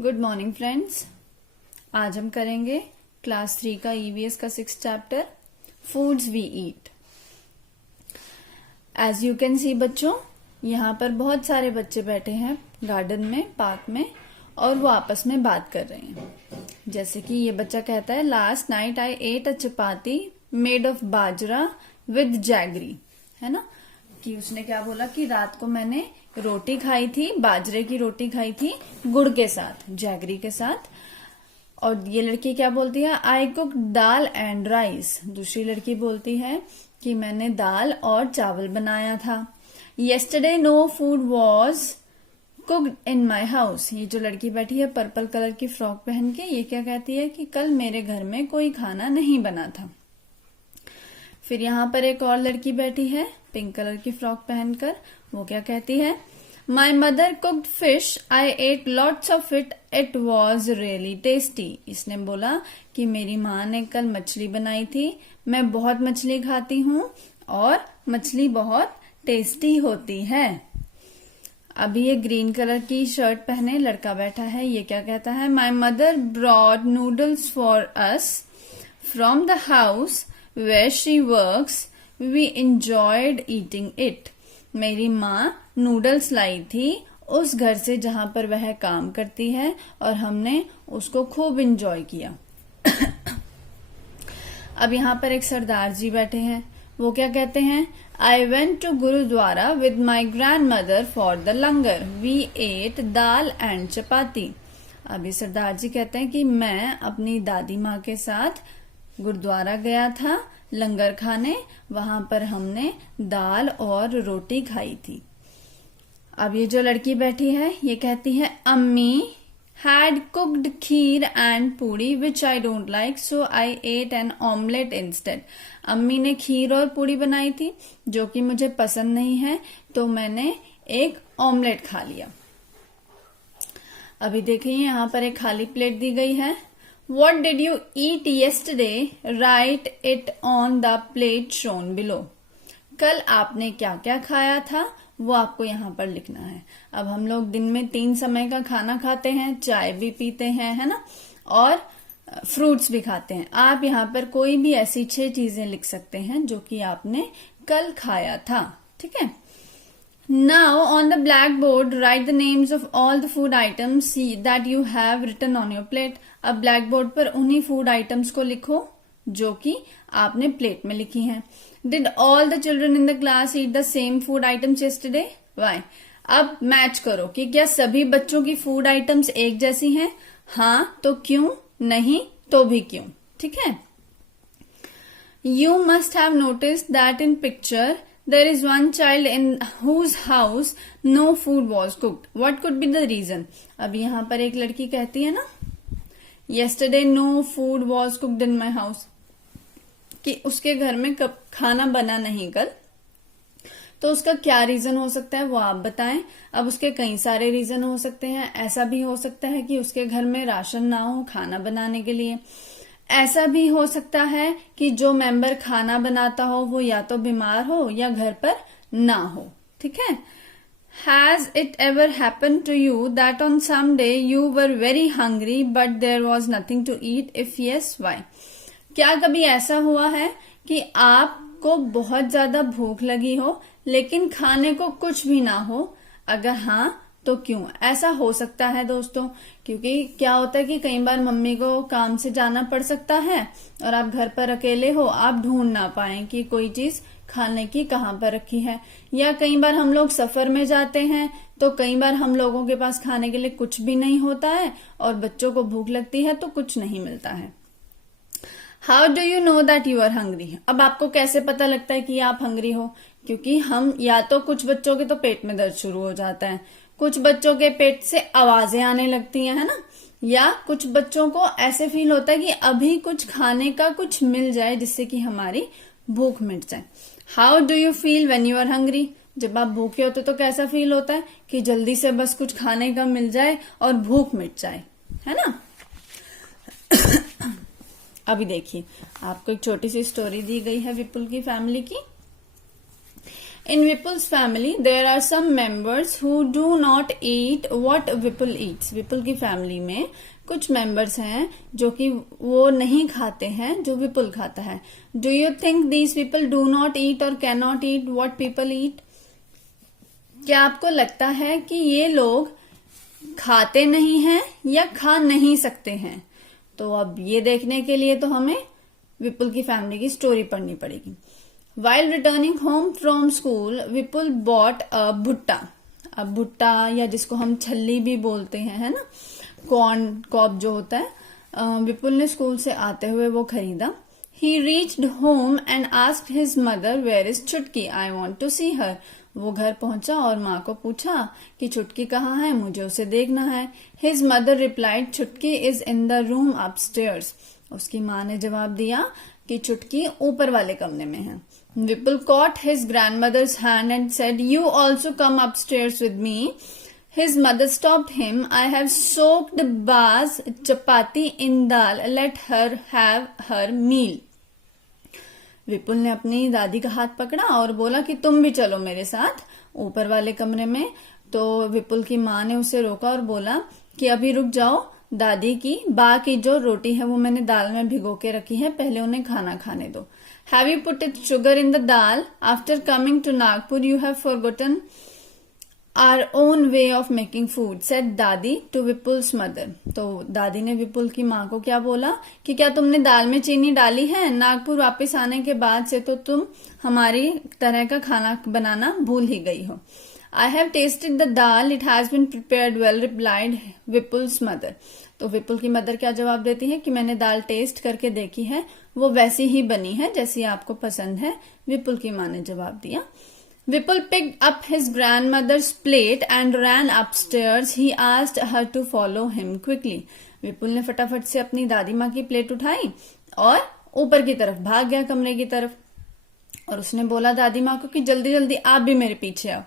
Good morning friends. आज हम करेंगे क्लास 3 का ईवीएस का 6th chapter foods we eat. As you can see बच्चों, यहाँ पर बहुत सारे बच्चे बैठे हैं गार्डन में, पार्क में, और वो आपस में बात कर रहे हैं। जैसे कि ये बच्चा कहता है, last night I at a chapati made of bajra with jaggery, है ना। कि उसने क्या बोला कि रात को मैंने रोटी खाई थी, बाजरे की रोटी खाई थी गुड़ के साथ, जैगरी के साथ। और ये लड़की क्या बोलती है, I cook dal and rice. दूसरी लड़की बोलती है कि मैंने दाल और चावल बनाया था। Yesterday no food was cooked in my house. ये जो लड़की बैठी है पर्पल कलर की फ्रॉक पहन के, ये क्या कहती है कि कल मेरे घर में कोई खाना नहीं बना था। फिर यहाँ पर एक और लड़की बैठी है पिंक कलर की फ्रॉक पहनकर, वो क्या कहती है, my mother cooked fish I ate lots of it, it was really tasty. इसने बोला कि मेरी माँ ने कल मछली बनाई थी, मैं बहुत मछली खाती हूँ और मछली बहुत टेस्टी होती है। अभी ये ग्रीन कलर की शर्ट पहने लड़का बैठा है, ये क्या कहता है, my mother brought noodles for us from the house where she works, we enjoyed eating it. मेरी माँ नूडल्स लाई थी उस घर से जहां पर वह काम करती है और हमने उसको खूब इंजॉय किया। अब यहाँ पर एक सरदार जी बैठे हैं, वो क्या कहते हैं, I went to gurdwara with my grandmother for the langar, we ate dal and chapati. अभी सरदार जी कहते हैं कि मैं अपनी दादी माँ के साथ गुरुद्वारा गया था लंगर खाने, वहां पर हमने दाल और रोटी खाई थी। अब ये जो लड़की बैठी है ये कहती है, अम्मी had cooked kheer and puri which I don't like, so I ate an omelette instead. अम्मी ने खीर और पूड़ी बनाई थी जो कि मुझे पसंद नहीं है, तो मैंने एक ऑमलेट खा लिया। अभी देखिए यहाँ पर एक खाली प्लेट दी गई है, What did you eat yesterday? Write it on the plate shown below. कल आपने क्या क्या खाया था वो आपको यहाँ पर लिखना है। अब हम लोग दिन में 3 समय का खाना खाते हैं, चाय भी पीते हैं, है ना, और फ्रूट्स भी खाते हैं। आप यहाँ पर कोई भी ऐसी 6 चीजें लिख सकते हैं जो कि आपने कल खाया था, ठीक है। Now on the blackboard write the names of all the food items that you have written on your plate. अब ब्लैकबोर्ड पर उन्हीं फूड आइटम्स को लिखो जो कि आपने प्लेट में लिखी हैं। Did all the children in the class eat the same food items yesterday? Why? अब मैच करो कि क्या सभी बच्चों की फूड आइटम्स एक जैसी हैं? हाँ तो क्यों, नहीं तो भी क्यों, ठीक है। You must have noticed that in picture there is one child in whose house no food was cooked. What could be the reason? अब यहाँ पर एक लड़की कहती है ना, yesterday no food was cooked in my house, कि उसके घर में कब खाना बना नहीं कल। तो उसका क्या रीजन हो सकता है वो आप बताएं। अब उसके कई सारे रीजन हो सकते हैं। ऐसा भी हो सकता है कि उसके घर में राशन ना हो खाना बनाने के लिए। ऐसा भी हो सकता है कि जो मेंबर खाना बनाता हो वो या तो बीमार हो या घर पर ना हो, ठीक है। Has it ever happened to you that on some day you were very hungry but there was nothing to eat? If yes, why? क्या कभी ऐसा हुआ है कि आपको बहुत ज्यादा भूख लगी हो लेकिन खाने को कुछ भी ना हो? अगर हाँ तो क्यों? ऐसा हो सकता है दोस्तों, क्योंकि क्या होता है कि कई बार मम्मी को काम से जाना पड़ सकता है और आप घर पर अकेले हो, आप ढूंढ ना पाए कि कोई चीज खाने की कहाँ पर रखी है। या कई बार हम लोग सफर में जाते हैं तो कई बार हम लोगों के पास खाने के लिए कुछ भी नहीं होता है और बच्चों को भूख लगती है तो कुछ नहीं मिलता है। How do you know that you are hungry? अब आपको कैसे पता लगता है कि आप हंग्री हो? क्योंकि हम या तो कुछ बच्चों के तो पेट में दर्द शुरू हो जाता है, कुछ बच्चों के पेट से आवाजें आने लगती हैं, है ना, या कुछ बच्चों को ऐसे फील होता है कि अभी कुछ खाने का कुछ मिल जाए जिससे कि हमारी भूख मिट जाए। How do you feel when you are hungry? जब आप भूखे होते तो कैसा फील होता है कि जल्दी से बस कुछ खाने का मिल जाए और भूख मिट जाए, है ना। अभी देखिए आपको एक छोटी सी स्टोरी दी गई है विपुल की फैमिली की। In Vipul's family, there are some members who do not eat what Vipul eats. Vipul की फैमिली में कुछ मेंबर्स हैं जो कि वो नहीं खाते हैं जो विपुल खाता है. Do you think these people do not eat or cannot eat what people eat? क्या आपको लगता है कि ये लोग खाते नहीं हैं या खा नहीं सकते हैं? तो अब ये देखने के लिए तो हमें विपुल की फैमिली की स्टोरी पढ़नी पड़ेगी. While returning home from school, Vipul bought a भुट्टा. अब भुट्टा या जिसको हम छल्ली भी बोलते हैं, है ना, कॉर्न कॉब जो होता है, विपुल ने स्कूल से आते हुए वो खरीदा. He reached home and asked his mother, where is चुटकी? I want to see her. वो घर पहुंचा और माँ को पूछा कि चुटकी कहाँ है, मुझे उसे देखना है. His mother replied, चुटकी is in the room upstairs. उसकी माँ ने जवाब दिया कि चुटकी ऊपर वाले कमरे में है. Vipul caught his grandmother's hand and said, you also come upstairs with me. His mother stopped him. I have soaked Baz chapati in dal. Let her have her meal. विपुल ने अपनी दादी का हाथ पकड़ा और बोला कि तुम भी चलो मेरे साथ ऊपर वाले कमरे में. तो विपुल की माँ ने उसे रोका और बोला कि अभी रुक जाओ, दादी की बाकी जो रोटी है वो मैंने दाल में भिगो के रखी है, पहले उन्हें खाना खाने दो. Have you put it sugar in the dal? After coming to Nagpur, you have forgotten our own way of making food, said दादी to विपुल्स mother. तो दादी ने विपुल की माँ को क्या बोला कि क्या तुमने दाल में चीनी डाली है? नागपुर वापस आने के बाद से तो तुम हमारी तरह का खाना बनाना भूल ही गई हो. I have tasted the dal. It has been prepared well, replied Vipul's mother. तो विपुल की मदर क्या जवाब देती है कि मैंने दाल टेस्ट करके देखी है, वो वैसी ही बनी है जैसी आपको पसंद है. विपुल की माँ ने जवाब दिया. Vipul picked up his grandmother's plate and ran upstairs. He asked her to follow him quickly. विपुल ने फटाफट से अपनी दादी माँ की प्लेट उठाई और ऊपर की तरफ भाग गया, कमरे की तरफ, और उसने बोला दादी माँ को कि जल्दी जल्दी आप भी मेरे पीछे आओ.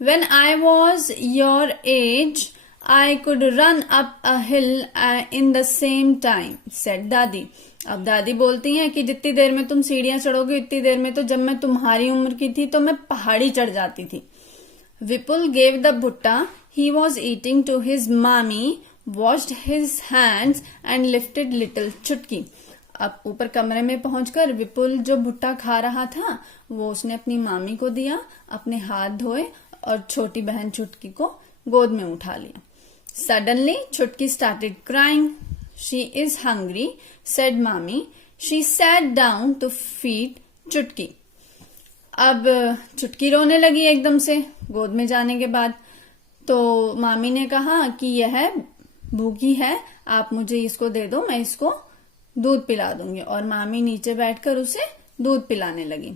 When I was your age, I could run up a hill in the same time, said दादी. अब दादी बोलती हैं कि जितनी देर में तुम सीढ़ियां चढ़ोगे उतनी देर में तो जब मैं तुम्हारी उम्र की थी तो मैं पहाड़ी चढ़ जाती थी. विपुल gave the भुट्टा he was eating to his mommy, washed his hands and lifted little चुटकी. अब ऊपर कमरे में पहुंचकर विपुल जो भुट्टा खा रहा था वो उसने अपनी मामी को दिया, अपने हाथ धोए और छोटी बहन चुटकी को गोद में उठा लिया. Suddenly चुटकी started crying. She is hungry, said mommy. She sat down to feed चुटकी. अब चुटकी रोने लगी एकदम से गोद में जाने के बाद. तो मामी ने कहा कि यह भूखी है, आप मुझे इसको दे दो, मैं इसको दूध पिला दूंगी. और मामी नीचे बैठकर उसे दूध पिलाने लगी.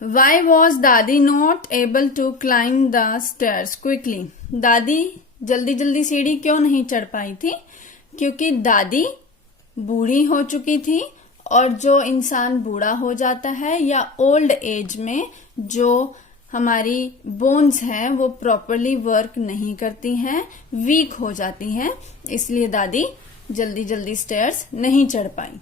Why was दादी not able to climb the stairs quickly? दादी जल्दी जल्दी सीढ़ी क्यों नहीं चढ़ पाई थी? क्योंकि दादी बूढ़ी हो चुकी थी, और जो इंसान बूढ़ा हो जाता है या ओल्ड एज में जो हमारी बोन्स हैं वो प्रॉपरली वर्क नहीं करती हैं, वीक हो जाती हैं, इसलिए दादी जल्दी जल्दी स्टेयर्स नहीं चढ़ पाई.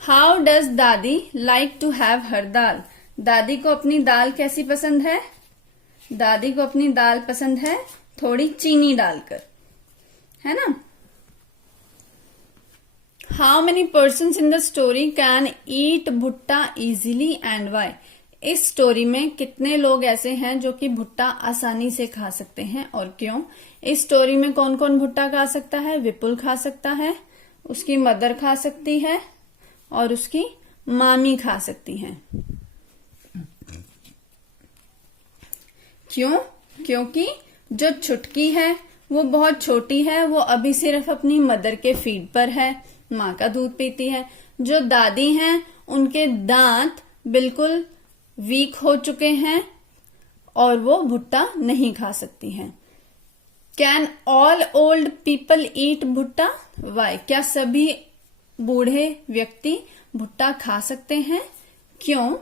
हाउ डज दादी लाइक टू हैव हर दाल? दादी को अपनी दाल कैसी पसंद है? दादी को अपनी दाल पसंद है थोड़ी चीनी डालकर, है ना. How many persons in the story can eat भुट्टा easily and why? इस स्टोरी में कितने लोग ऐसे हैं जो कि भुट्टा आसानी से खा सकते हैं और क्यों? इस स्टोरी में कौन कौन भुट्टा खा सकता है? विपुल खा सकता है, उसकी मदर खा सकती है और उसकी मामी खा सकती हैं. क्यों? क्योंकि जो चुटकी है वो बहुत छोटी है, वो अभी सिर्फ अपनी मदर के फीड पर है, माँ का दूध पीती है. जो दादी हैं उनके दांत बिल्कुल वीक हो चुके हैं और वो भुट्टा नहीं खा सकती हैं. Can all old people eat भुट्टा? वाई? क्या सभी बूढ़े व्यक्ति भुट्टा खा सकते हैं? क्यों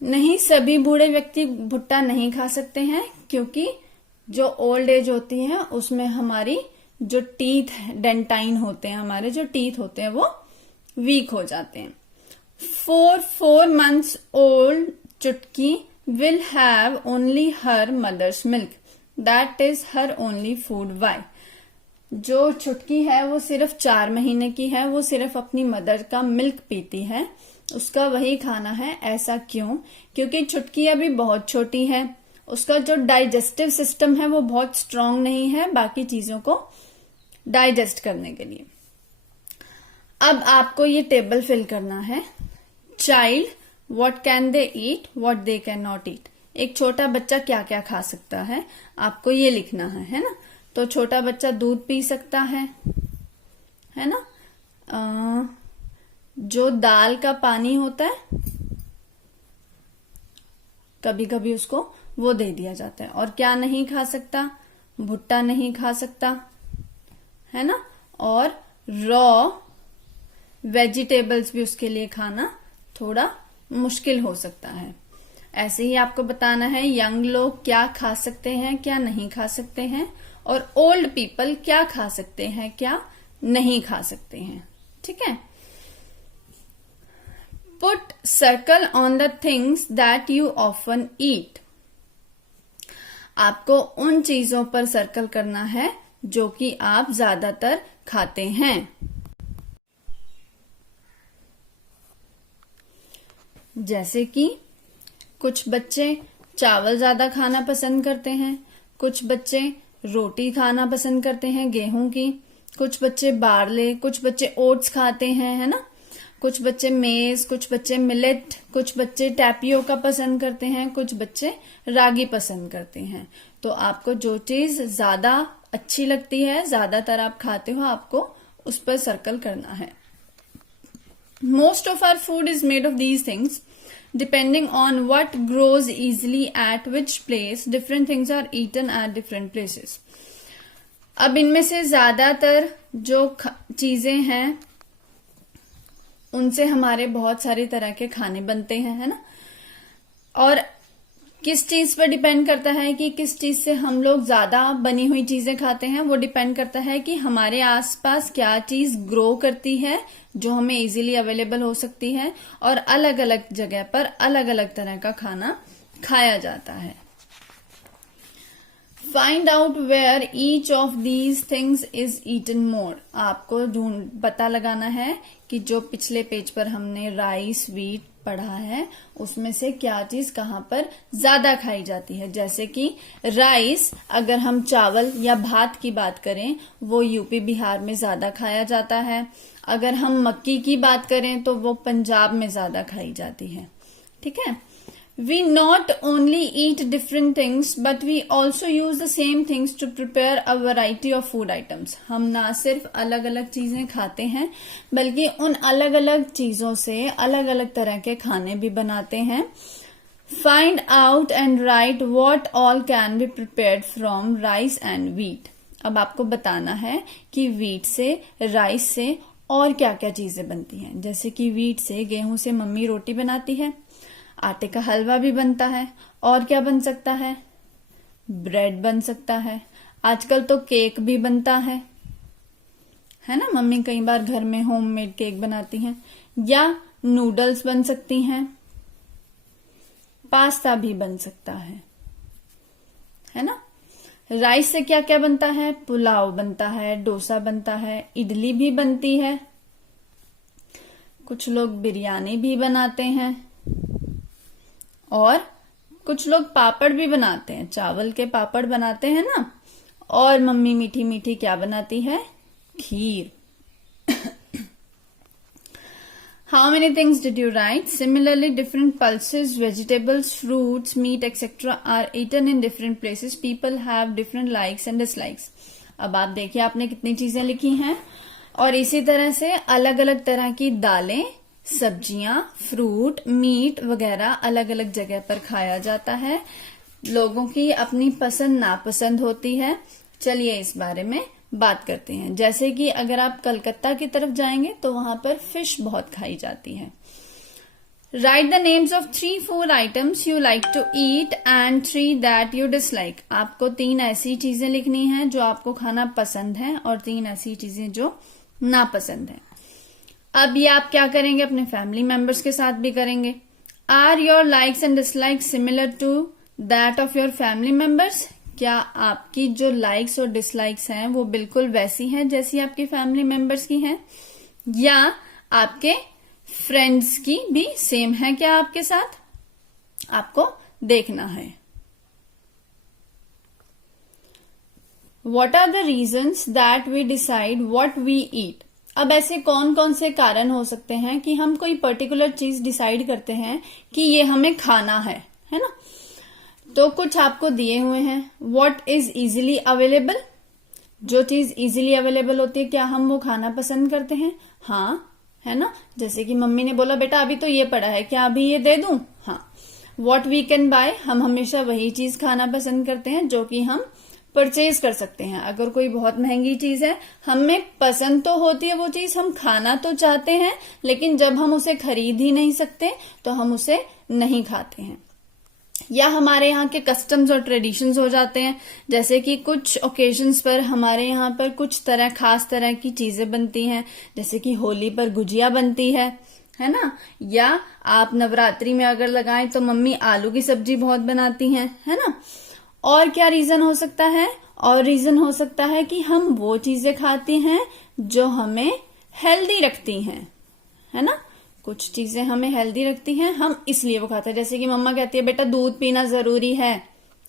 नहीं सभी बूढ़े व्यक्ति भुट्टा नहीं खा सकते हैं? क्योंकि जो ओल्ड एज होती है उसमें हमारी जो टीथ डेंटाइन होते हैं, हमारे जो टीथ होते हैं वो वीक हो जाते हैं. 4 months old चुटकी will have only her mother's milk. That is her only food. Why? जो छुटकी है वो सिर्फ 4 महीने की है, वो सिर्फ अपनी मदर का मिल्क पीती है, उसका वही खाना है। ऐसा क्यों? क्योंकि छुटकी अभी बहुत छोटी है, उसका जो डाइजेस्टिव सिस्टम है वो बहुत स्ट्रांग नहीं है बाकी चीजों को डाइजेस्ट करने के लिए। अब आपको ये टेबल फिल करना है। Child, what can they eat, what they can not eat. एक छोटा बच्चा क्या क्या खा सकता है, आपको ये लिखना है ना। तो छोटा बच्चा दूध पी सकता है ना। जो दाल का पानी होता है कभी कभी उसको वो दे दिया जाता है। और क्या नहीं खा सकता? भुट्टा नहीं खा सकता, है ना। और रॉ वेजिटेबल्स भी उसके लिए खाना थोड़ा मुश्किल हो सकता है। ऐसे ही आपको बताना है यंग लोग क्या खा सकते हैं, क्या नहीं खा सकते हैं, और ओल्ड पीपल क्या खा सकते हैं, क्या नहीं खा सकते हैं। ठीक है। Put circle on the things that you often eat. आपको उन चीजों पर सर्कल करना है जो कि आप ज्यादातर खाते हैं। जैसे कि कुछ बच्चे चावल ज्यादा खाना पसंद करते हैं, कुछ बच्चे रोटी खाना पसंद करते हैं गेहूं की, कुछ बच्चे बार्ले, कुछ बच्चे ओट्स खाते हैं, है ना। कुछ बच्चे मेज, कुछ बच्चे मिलेट, कुछ बच्चे टैपियोका पसंद करते हैं, कुछ बच्चे रागी पसंद करते हैं। तो आपको जो चीज ज्यादा अच्छी लगती है, ज्यादातर आप खाते हो, आपको उस पर सर्कल करना है। Most of our food is made of these things. Depending on what grows easily at which place, different things are eaten at different places. अब इनमें से ज्यादातर जो चीजें हैं उनसे हमारे बहुत सारी तरह के खाने बनते हैं, है ना। और किस चीज पर डिपेंड करता है कि किस चीज से हम लोग ज्यादा बनी हुई चीजें खाते हैं, वो डिपेंड करता है कि हमारे आसपास क्या चीज ग्रो करती है जो हमें इजीली अवेलेबल हो सकती है, और अलग अलग जगह पर अलग अलग तरह का खाना खाया जाता है। Find out where each of these things is eaten more. आपको पता लगाना है कि जो पिछले पेज पर हमने राइस, व्हीट पढ़ा है उसमें से क्या चीज कहाँ पर ज्यादा खाई जाती है। जैसे कि राइस, अगर हम चावल या भात की बात करें, वो यूपी बिहार में ज्यादा खाया जाता है। अगर हम मक्की की बात करें तो वो पंजाब में ज्यादा खाई जाती है। ठीक है। We not only eat different things, but we also use the same things to prepare a variety of food items. हम ना सिर्फ अलग अलग चीजें खाते हैं बल्कि उन अलग अलग चीजों से अलग अलग तरह के खाने भी बनाते हैं। Find out and write what all can be prepared from rice and wheat. अब आपको बताना है कि व्हीट से, राइस से और क्या क्या चीजें बनती हैं। जैसे कि व्हीट से, गेहूं से मम्मी रोटी बनाती है, आटे का हलवा भी बनता है, और क्या बन सकता है? ब्रेड बन सकता है, आजकल तो केक भी बनता है ना। मम्मी कई बार घर में होममेड केक बनाती हैं, या नूडल्स बन सकती हैं, पास्ता भी बन सकता है ना। राइस से क्या क्या बनता है? पुलाव बनता है, डोसा बनता है, इडली भी बनती है, कुछ लोग बिरयानी भी बनाते हैं, और कुछ लोग पापड़ भी बनाते हैं, चावल के पापड़ बनाते हैं ना। और मम्मी मीठी मीठी क्या बनाती है? खीर। How many things did you write? Similarly, different pulses, vegetables, fruits, meat, etc. are eaten in different places. People have different likes and dislikes. अब आप देखिए आपने कितनी चीजें लिखी हैं। और इसी तरह से अलग अलग तरह की दालें, सब्जियां, फ्रूट, मीट वगैरह अलग अलग जगह पर खाया जाता है। लोगों की अपनी पसंद नापसंद होती है। चलिए इस बारे में बात करते हैं। जैसे कि अगर आप कलकत्ता की तरफ जाएंगे तो वहां पर फिश बहुत खाई जाती है। Write the names of 3-4 items you like to eat and 3 that you dislike. आपको 3 ऐसी चीजें लिखनी है जो आपको खाना पसंद है और 3 ऐसी चीजें जो नापसंद है। अब ये आप क्या करेंगे? अपने फैमिली मेंबर्स के साथ भी करेंगे। Are your likes and dislikes similar to that of your family members? क्या आपकी जो लाइक्स और डिसलाइक्स हैं वो बिल्कुल वैसी हैं जैसी आपकी फैमिली मेंबर्स की हैं, या आपके फ्रेंड्स की भी सेम है क्या आपके साथ? आपको देखना है। What are the reasons that we decide what we eat? अब ऐसे कौन कौन से कारण हो सकते हैं कि हम कोई पर्टिकुलर चीज डिसाइड करते हैं कि ये हमें खाना है ना? तो कुछ आपको दिए हुए हैं। What is easily available? जो चीज इजीली अवेलेबल होती है क्या हम वो खाना पसंद करते हैं? हाँ, है ना? जैसे कि मम्मी ने बोला बेटा अभी तो ये पड़ा है, क्या अभी ये दे दूं? हाँ। What we can buy? हम हमेशा वही चीज खाना पसंद करते हैं जो कि हम परचेज कर सकते हैं। अगर कोई बहुत महंगी चीज है, हमें पसंद तो होती है वो चीज, हम खाना तो चाहते हैं, लेकिन जब हम उसे खरीद ही नहीं सकते तो हम उसे नहीं खाते हैं। या हमारे यहाँ के कस्टम्स और ट्रेडिशंस हो जाते हैं, जैसे कि कुछ ओकेजन्स पर हमारे यहाँ पर कुछ खास तरह की चीजें बनती हैं, जैसे कि होली पर गुजिया बनती है ना? या आप नवरात्रि में अगर लगाएं तो मम्मी आलू की सब्जी बहुत बनाती हैं, है ना? और क्या रीजन हो सकता है? और रीजन हो सकता है कि हम वो चीजें खाते हैं जो हमें हेल्दी रखती हैं, है ना? कुछ चीजें हमें हेल्दी रखती हैं, हम इसलिए वो खाते हैं। जैसे कि मम्मा कहती है बेटा दूध पीना जरूरी है,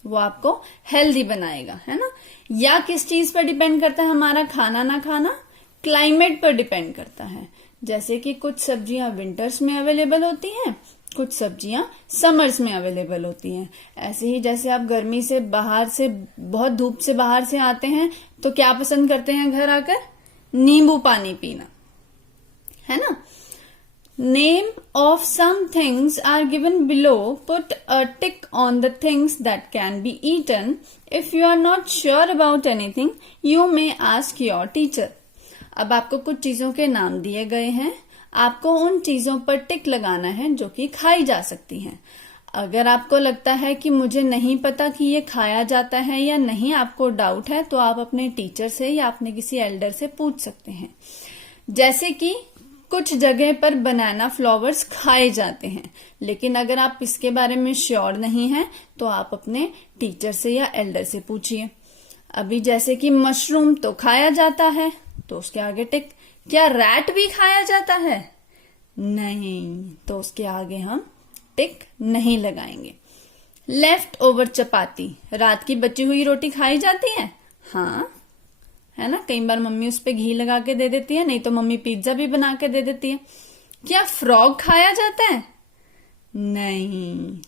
वो आपको हेल्दी बनाएगा, है ना? या किस चीज पर डिपेंड करता है हमारा खाना ना खाना? क्लाइमेट पर डिपेंड करता है। जैसे कि कुछ सब्जियां विंटर्स में अवेलेबल होती हैं, कुछ सब्जियां समर्स में अवेलेबल होती हैं। ऐसे ही जैसे आप गर्मी से बाहर से, बहुत धूप से बाहर से आते हैं तो क्या पसंद करते हैं घर आकर? नींबू पानी पीना, है ना? Name of some things are given below, put a tick on the things that can be eaten. If you are not sure about anything you may ask your teacher. अब आपको कुछ चीजों के नाम दिए गए हैं, आपको उन चीजों पर टिक लगाना है जो कि खाई जा सकती हैं। अगर आपको लगता है कि मुझे नहीं पता कि ये खाया जाता है या नहीं, आपको डाउट है, तो आप अपने टीचर से या अपने किसी एल्डर से पूछ सकते हैं। जैसे कि कुछ जगह पर बनाना फ्लावर्स खाए जाते हैं, लेकिन अगर आप इसके बारे में श्योर नहीं हैं तो आप अपने टीचर से या एल्डर से पूछिए। अभी जैसे कि मशरूम तो खाया जाता है, तो उसके आगे टिक। क्या रैट भी खाया जाता है? नहीं, तो उसके आगे हम टिक नहीं लगाएंगे। लेफ्ट ओवर चपाती, रात की बची हुई रोटी खाई जाती है? हाँ, है ना? कई बार मम्मी उस पे घी लगा के दे देती है, नहीं तो मम्मी पिज्जा भी बना के दे देती है। क्या फ्रॉग खाया जाता है? नहीं,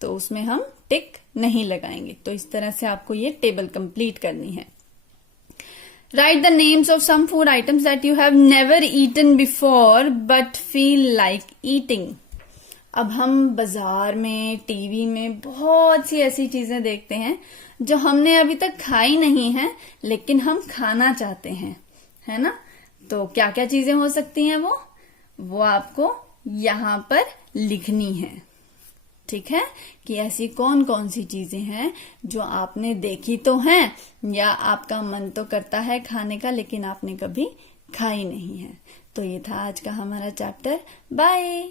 तो उसमें हम टिक नहीं लगाएंगे। तो इस तरह से आपको ये टेबल कंप्लीट करनी है। Write the names of some food items that you have never eaten before but feel like eating. अब हम बाजार में, टीवी में बहुत सी ऐसी चीजें देखते हैं जो हमने अभी तक खाई नहीं है लेकिन हम खाना चाहते हैं, है ना? तो क्या क्या चीजें हो सकती हैं वो आपको यहाँ पर लिखनी है, ठीक है? कि ऐसी कौन कौन सी चीजें हैं जो आपने देखी तो हैं या आपका मन तो करता है खाने का लेकिन आपने कभी खाई नहीं है। तो ये था आज का हमारा चैप्टर। बाय।